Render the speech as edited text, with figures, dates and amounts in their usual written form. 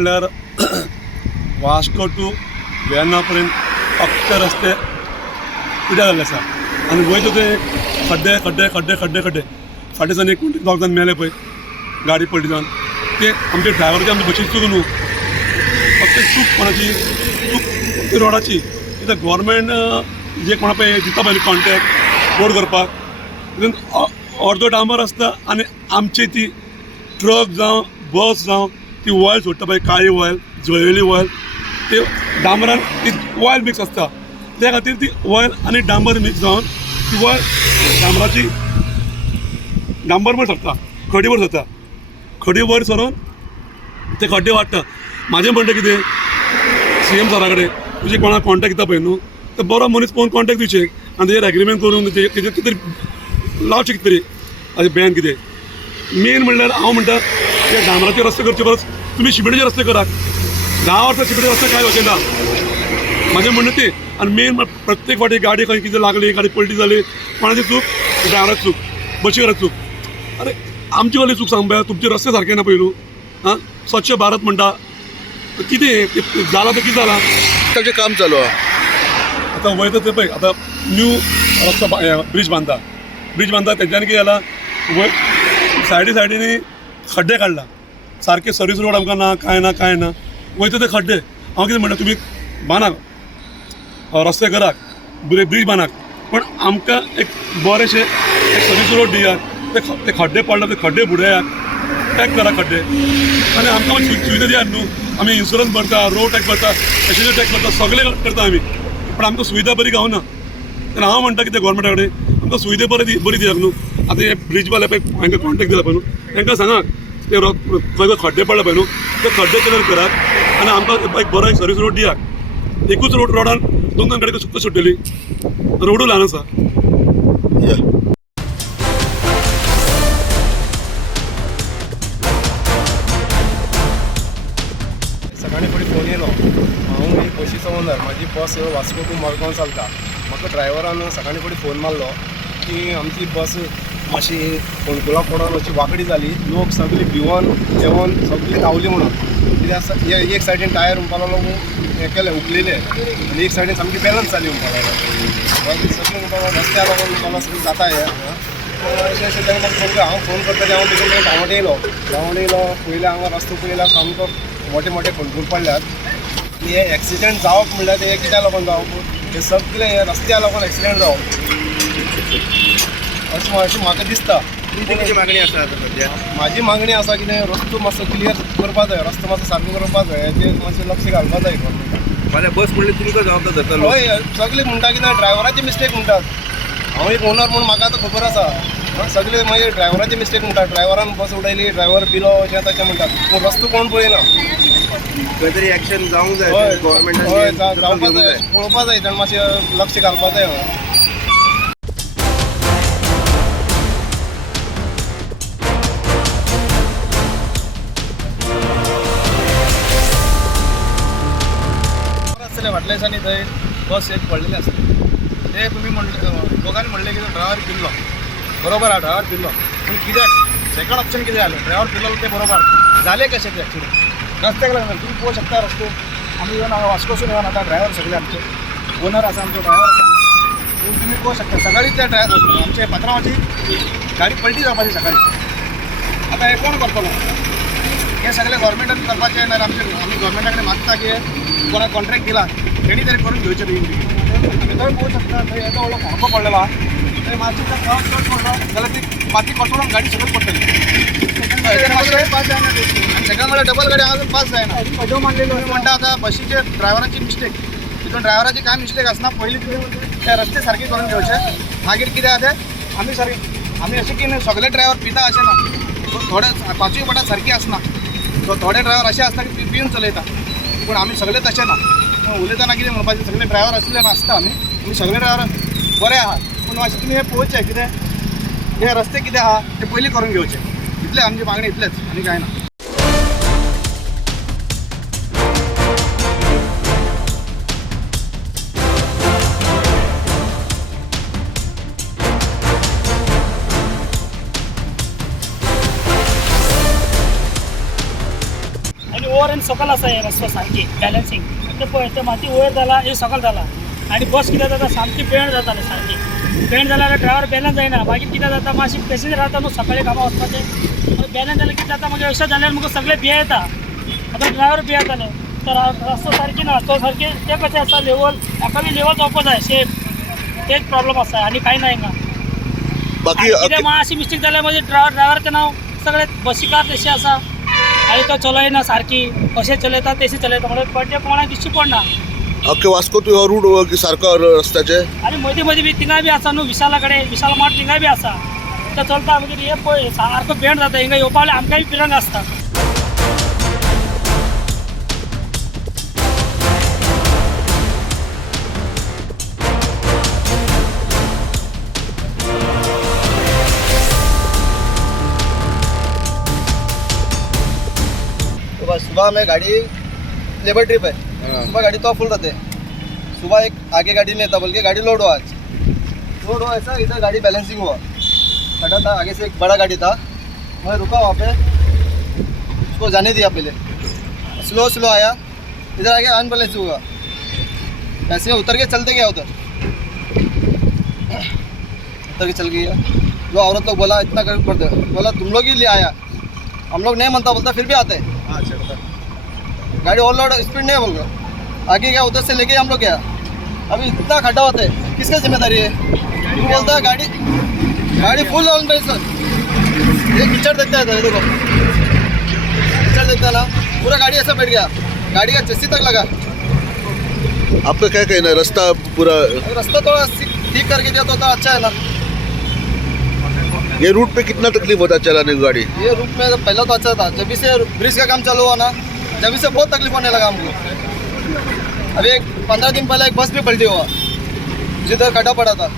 म्हणल्यार वास्को टू वेर्ना पर्यंत फक्त रस्ते पिड्यार जाल्ले आसा आनी वयता ते खड्डे खड्डे खड्डे खड्डे खड्डे फाटी दिसांनी एक दोग जाण मेले पळय गाडी पलटी जावन ते आमचे ड्रायव्हराची आमची बशीची चूक न्हू फक्त चूक कोणाची चूक रोडाची कित्याक गव्हर्मेंट जे कोणा पळय दिता पळय कॉन्ट्रॅक्ट रोड करपाक तितून अर्दो डांबर आसता आनी आमची ती ट्रक जावं बस जावं ती ऑयल सोडटा पळय काळी ऑयल जळयली ऑयल ते डांबरान ती ऑयल मिक्स आसता त्या खातीर ती ऑयल आनी डांबर मिक्स जावन ती ऑयल डांबराची डांबर वर सरता खडी वर सरता खडी वर सरून ते खड्डे वाडटा म्हाजें म्हणटा कितें CM सरा कडेन तुजे कोणाक कॉन्टॅक्ट दिता पळय न्हू तर बरो मनीस पळोवन कॉन्टॅक्ट दिवचे आनी तेजेर एग्रीमेंट करून तेजेर कितें तरी लावचें कितें तरी हाजें बॅन कितें मेन म्हणल्यार हांव म्हणटा ते डांबराचे रस्ते करचे परस तुमी शिमेटाचे रस्ते करात 10 वर्सां शिमेटाचे रस्ते कांय वचना म्हाजें म्हणणें तें आनी मेन प्रत्येक फावटी गाडी खंय कितें लागली गाडी पलटी जाली कोणाची चूक ड्रायव्हराची चूक बशीकाराची चूक अरे आमची वाली चूक सांग पळय तुमचे रस्ते सारके ना पळय हां स्वच्छ भारत म्हणटा कितें जाला तर कितें जाला ताचें काम चालू आहा आतां वयता ते पळय आतां न्यू रस्तो ब्रीज बांदता तेंच्यांनी कितें जाला वय सायडीनी खड्डे काडला सारके सर्वीस रोड आमकां ना कांय ना वयता ते खड्डे हांव कितें म्हणटा तुमी बांदात रस्ते करात ब्रीज बांदात पण आमकां एक बरेशे एक सर्वीस रोड दियात ते खड्डे पडले ते खड्डे बुडयात टॅक करा खड्डे आनी आमकां सुविधा दियात न्हू आमी इन्शुरन्स भरता रोड टॅक्स भरता एसएसटी टॅक्स भरता सगळे करता आमी पण आमकां सुविधा बरी गावना तेन्ना हांव म्हणटा कितें गोवोरमेंटा कडेन आमकां सुविधा बरी दियात न्हू आतां हे ब्रीजवाले पळय हांकां कॉन्टॅक्ट दिला पळय न्हू तांकां सांगात ते खंय खड्डे पडले पळय न्हू ते खड्डे क्लियर करात आनी आमकां एक बरो एक सर्वीस रोड दियात एकूच रोडान दोन गाडी सुक्त सुट्टेली रोडू ल्हान आसा सकाळी फुडें फोन येयलो हांव एक बशीचो ओनर म्हाजी बस वास्को टू मडगांव चलता म्हाका ड्रायव्हरान सकाळी फुडें फोन मारलो की आमची बस मातशी फोंडकुलां पडोन अशी वांकडी जाली लोक सगळीं भिवून जेवण सगळीं रावली म्हणून कित्याक आसा एक सायडीन टायर म्हणपा लागलो हें केलें उखलेले आनी एक सायडीन सामकी बॅलन्स जाली म्हणपा लागलो सगळीं म्हणपा रस्त्या लागून म्हणपा सगळीं जाता हें अशें अशें तेणें म्हाका फोन हांव फोन करता तेन्ना हांव भितर धांवट येयलो पयलीं हांगा रस्तो पळयल्यार सामको मोठे मोठे फोंडकूल पडल्यात हे एक्सिडेंट जावप म्हणल्यार ते कित्या लागून जावप हे सगळे हे रस्त्या लागून एक्सिडेंट जावप अशें म्हाका दिसता तुमची मागणी आसा आतां सद्या म्हाजी मागणी आसा कितें रस्तो मातसो क्लियर करपा जाय रस्तो मातसो सारको करपा जाय हेचेर मातशें लक्ष घालपा जाय गव्हर्मेंटान फाल्यां बस म्हणल्यार तुमकां जबाबदार जातलो हय सगळीं म्हणटा कितें ड्रायव्हराची मिस्टेक म्हणटात हांव एक ओनर म्हणून म्हाका आतां खबर आसा सगळे मागीर ड्रायव्हराची मिस्टेक म्हणटात ड्रायव्हरान बस उडयली ड्रायव्हर पिलो अशें तशें म्हणटात पूण रस्तो कोण पळयना खंय तरी एक्शन जावंक जाय हय गव्हर्मेंटान जावपा जाय पळोवपा जाय तेणें मातशें लक्ष घालपा जाय फाटल्या दिसांनी थंय बस एक पडलेली आसता ते तुमी म्हणले दोगांनी म्हणलें की ड्रायव्हर पिल्लो बरोबर आहा ड्रायव्हर पिल्लो पूण कित्याक सेकंड ऑप्शन कितें जालें ड्रायव्हर पिल्लो ते बरोबर जालें कशें ते एक्चुली रस्त्याक लागून तुमी पळोवंक शकता रस्तो आमी येवन हांगा वास्कोसून येवन आतां ड्रायव्हर सगळे आमचे ओनर आसा आमचो ड्रायव्हर आसा तुमी पळोवंक शकता सकाळीं त्या ड्रायव्हर आमच्या पात्रांवाची गाडी पलटी जावपाची सकाळीं आतां हें कोण करतलो हे सगळे गव्हर्मेंटान करपाचें नाजाल्यार आमी गव्हर्मेंटा कडेन मागता की कोणाक कॉन्ट्रॅक्ट दिला तेणी तरी करून घेवचें बेगीन थंय पळोवंक शकता थंय येदो व्हडलो फोंडको पडलेलो आहा थंय मातशें जर पावस चड पडलो जाल्यार ती माती कोसळून गाडी सकयल पडटली पास जायना आनी सेकंड म्हणल्यार डबल गाडी अजून पास जायना अजो मारलेलो म्हणटा आतां बशीचे ड्रायव्हराची मिस्टेक तितून ड्रायव्हराची कांय मिस्टेक आसना पयलीं ते रस्ते सारके करून घेवचे मागीर कितें आहा तें आमी अशें की सगळे ड्रायव्हर पिता अशें ना थोडे पांचूय पटात सारकी आसना थोडे ड्रायव्हर अशें आसता की पिवन चलयता पूण आमी सगळे तशें ना उलयतना कितें म्हणपाचें सगळे ड्रायव्हर आसले नासता आमी सगळे ड्रायव्हर बरे आहा पूण मातशें तुमी हें पळोवचें कितें हे रस्ते कितें आहा ते पयलीं करून घेवचे इतलें आमची मागणी इतलेंच आनी कांय ना सकल आसा हे रस्तो सारकी बॅलन्सिंग ते पळय ते माती वयर जाला हे सकल जाला आनी बस कितें जाता सामकी बेंड जाताली सारकी बेंड जाल्यार ड्रायव्हर बॅलन्स जायना मागीर कितें जाता मातशी पेसेंजर रावता न्हू सकाळी कामां वचपाचें बॅलन्स जाल्यार कितें जाता मागीर अशें जाल्यार म्हाका सगळे भियेता आतां ड्रायव्हर भियेताले तर रस्तो सारकी ना तो सारके ते कशें आसा लेवल म्हाका बी लेवल जावपा जाय शेप तेच प्रॉब्लेम आसा आनी कांय ना हिंगा बाकी कितें मातशी मिस्टेक जाल्यार म्हणजे ड्रायव्हराचें नांव सगळे बसीकार तशी आसा आनी तो चलयना सारकी अशें चलयता तशी चलयता म्हणल्यार पड्डे कोणाक दिश्टी पडना अख्खे वास्को टू हो रूट सारको रस्त्याचे आनी मदीं मदीं बी थिंगाय बी आसा न्हू विशाला कडेन विशाल मार्ट थिंगाय बी आसा तो चलता मागीर हे पळय सारको बेंड जाता हिंगा येवपा जाल्यार आमकांय पिरंग आसता सुबह में गाड़ी लेबर ट्रिप है सुबह गाड़ी तो फुल रहते सुबह एक आगे गाड़ी नहीं था बल्कि गाड़ी लोड हुआ आज लोड हुआ ऐसा इधर गाड़ी बैलेंसिंग हुआ खड़ा था आगे से एक बड़ा गाड़ी था मैं रुका वहाँ पे उसको जाने दिया पहले स्लो स्लो आया इधर आगे अनबैलेंस हुआ ऐसे उतर के चलते गया उधर के चल गया जो औरत लोग बोला इतना कर पड़ते बोला तुम लोग ही ले आया हम लोग नहीं मानता बोलता फिर भी आते हैं गाड़ी ओवरलोड स्पीड नहीं है बोल रहा आगे गया उधर से लेके हम लोग गया अभी इतना खड्डा होता है किसका जिम्मेदारी है वो बोलता है गाड़ी फुल ऑन पे सर ये कीचड़ देखता है ये देखो कीचड़ देखता है ना पूरा गाड़ी ऐसा बैठ गया गाड़ी का चस्सी तक लगा आपका क्या कहना है रास्ता पूरा रास्ता थोड़ा ठीक करके दिया तो अच्छा है ना ये रूट पे कितना तकलीफ होता है चलाने की गाड़ी ये रूट में पहले तो अच्छा था जब से ब्रिज का काम चालू हुआ ना जब से बहुत तकलीफ होने लगा हमको अभी एक 15 दिन पहले एक बस भी पलटी हुआ जिधर खड्डा पड़ा था